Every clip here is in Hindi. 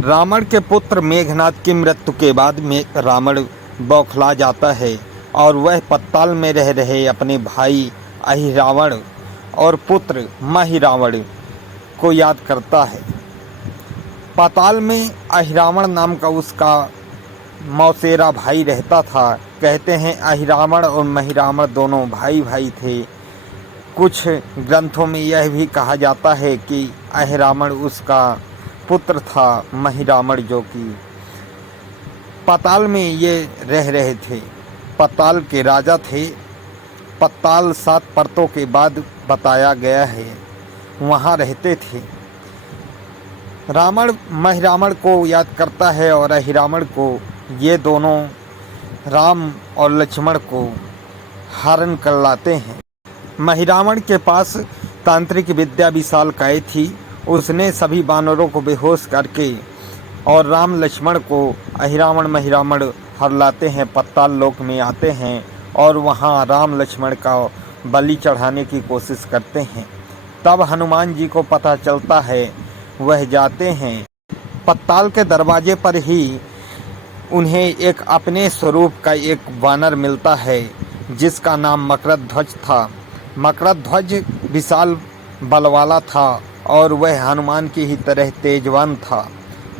रावण के पुत्र मेघनाद की मृत्यु के बाद में रावण बौखला जाता है और वह पत्ताल में रह रहे अपने भाई अहिरावण और पुत्र महिरावण को याद करता है। पाताल में अहिरावण नाम का उसका मौसेरा भाई रहता था। कहते हैं अहिरावण और महिरावण दोनों भाई भाई थे। कुछ ग्रंथों में यह भी कहा जाता है कि अहिरावण उसका पुत्र था महिरावण, जो कि पाताल में ये रह रहे थे। पाताल के राजा थे। पाताल 7 परतों के बाद बताया गया है, वहाँ रहते थे। रावण महिरावण को याद करता है और अहिरावण को। ये दोनों राम और लक्ष्मण को हरण कर लाते हैं। महिरावण के पास तांत्रिक विद्या विशालकाय थी। उसने सभी वानरों को बेहोश करके और राम लक्ष्मण को अहिरावण महिरावण हर लाते हैं, पत्ताल लोक में आते हैं और वहाँ राम लक्ष्मण का बलि चढ़ाने की कोशिश करते हैं। तब हनुमान जी को पता चलता है, वह जाते हैं। पत्ताल के दरवाजे पर ही उन्हें एक अपने स्वरूप का एक वानर मिलता है जिसका नाम मकरध्वज था। मकरध्वज विशाल बल वाला था और वह हनुमान की ही तरह तेजवान था।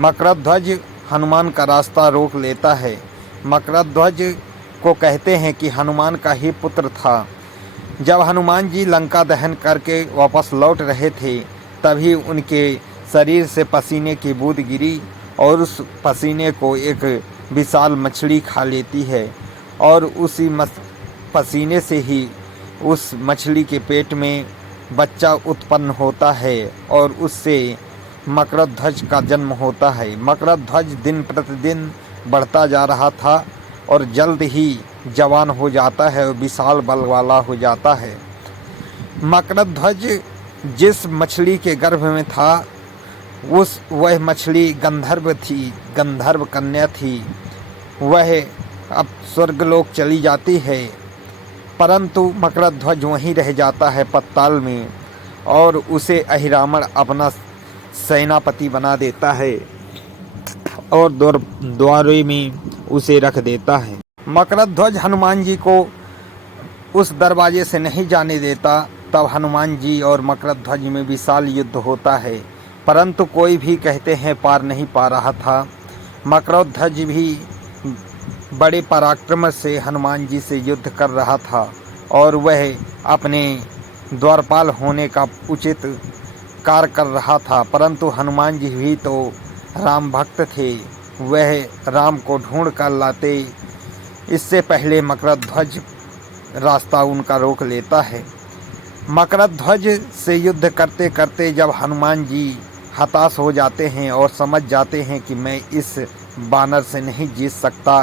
मकरध्वज हनुमान का रास्ता रोक लेता है। मकरध्वज को कहते हैं कि हनुमान का ही पुत्र था। जब हनुमान जी लंका दहन करके वापस लौट रहे थे, तभी उनके शरीर से पसीने की बूंद गिरी और उस पसीने को एक विशाल मछली खा लेती है और उसी पसीने से ही उस मछली के पेट में बच्चा उत्पन्न होता है और उससे मकरध्वज का जन्म होता है। मकरध्वज दिन प्रतिदिन बढ़ता जा रहा था और जल्द ही जवान हो जाता है और विशाल बल वाला हो जाता है। मकरध्वज जिस मछली के गर्भ में था वह मछली गंधर्व थी, गंधर्व कन्या थी। वह अब स्वर्गलोक चली जाती है, परंतु मकरध्वज वहीं रह जाता है पत्ताल में और उसे अहिरावण अपना सेनापति बना देता है और द्वारे में उसे रख देता है। मकरध्वज हनुमान जी को उस दरवाजे से नहीं जाने देता। तब हनुमान जी और मकरध्वज में विशाल युद्ध होता है, परंतु कोई भी कहते हैं पार नहीं पा रहा था। मकरध्वज भी बड़े पराक्रम से हनुमान जी से युद्ध कर रहा था और वह अपने द्वारपाल होने का उचित कार्य कर रहा था, परंतु हनुमान जी भी तो राम भक्त थे। वह राम को ढूंढ कर लाते, इससे पहले मकरध्वज रास्ता उनका रोक लेता है। मकरध्वज से युद्ध करते करते जब हनुमान जी हताश हो जाते हैं और समझ जाते हैं कि मैं इस बानर से नहीं जीत सकता,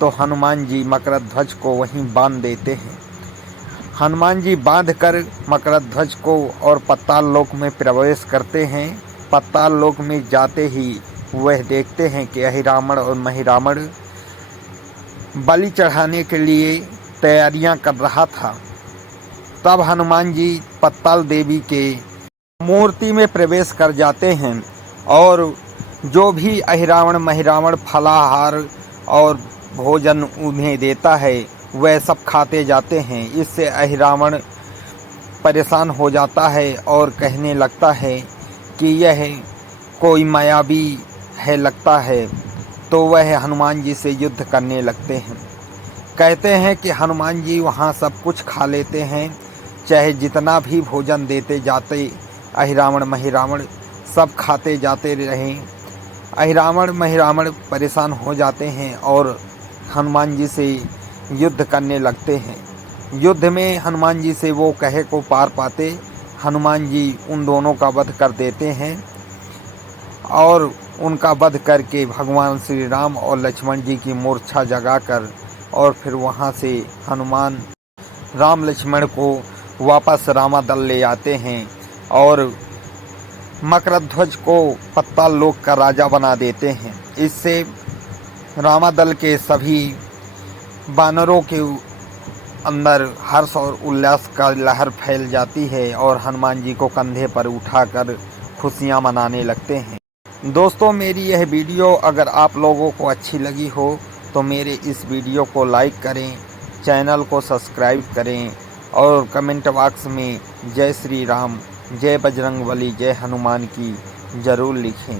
तो हनुमान जी मकरध्वज को वहीं बांध देते हैं। हनुमान जी बांधकर मकरध्वज को और पत्ताल लोक में प्रवेश करते हैं। पत्ताल लोक में जाते ही वह देखते हैं कि अहिरावण और महिरावण बलि चढ़ाने के लिए तैयारियां कर रहा था। तब हनुमान जी पत्ताल देवी के मूर्ति में प्रवेश कर जाते हैं और जो भी अहिरावण महिरावण फलाहार और भोजन उन्हें देता है वह सब खाते जाते हैं। इससे अहिरावण परेशान हो जाता है और कहने लगता है कि यह कोई मायावी है लगता है, तो वह हनुमान जी से युद्ध करने लगते हैं। कहते हैं कि हनुमान जी वहाँ सब कुछ खा लेते हैं, चाहे जितना भी भोजन देते जाते अहिरावण महिरावण सब खाते जाते रहें। अहिरावण महिरावण परेशान हो जाते हैं और हनुमान जी से युद्ध करने लगते हैं। युद्ध में हनुमान जी से वो कहे को पार पाते, हनुमान जी उन दोनों का वध कर देते हैं और उनका वध करके भगवान श्री राम और लक्ष्मण जी की मूर्छा जगाकर और फिर वहाँ से हनुमान राम लक्ष्मण को वापस रामादल ले आते हैं और मकरध्वज को पत्ताल लोक का राजा बना देते हैं। इससे रामादल के सभी वानरों के अंदर हर्ष और उल्लास का लहर फैल जाती है और हनुमान जी को कंधे पर उठाकर खुशियां मनाने लगते हैं। दोस्तों, मेरी यह वीडियो अगर आप लोगों को अच्छी लगी हो तो मेरे इस वीडियो को लाइक करें, चैनल को सब्सक्राइब करें और कमेंट बॉक्स में जय श्री राम, जय बजरंगबली, जय हनुमान की ज़रूर लिखें।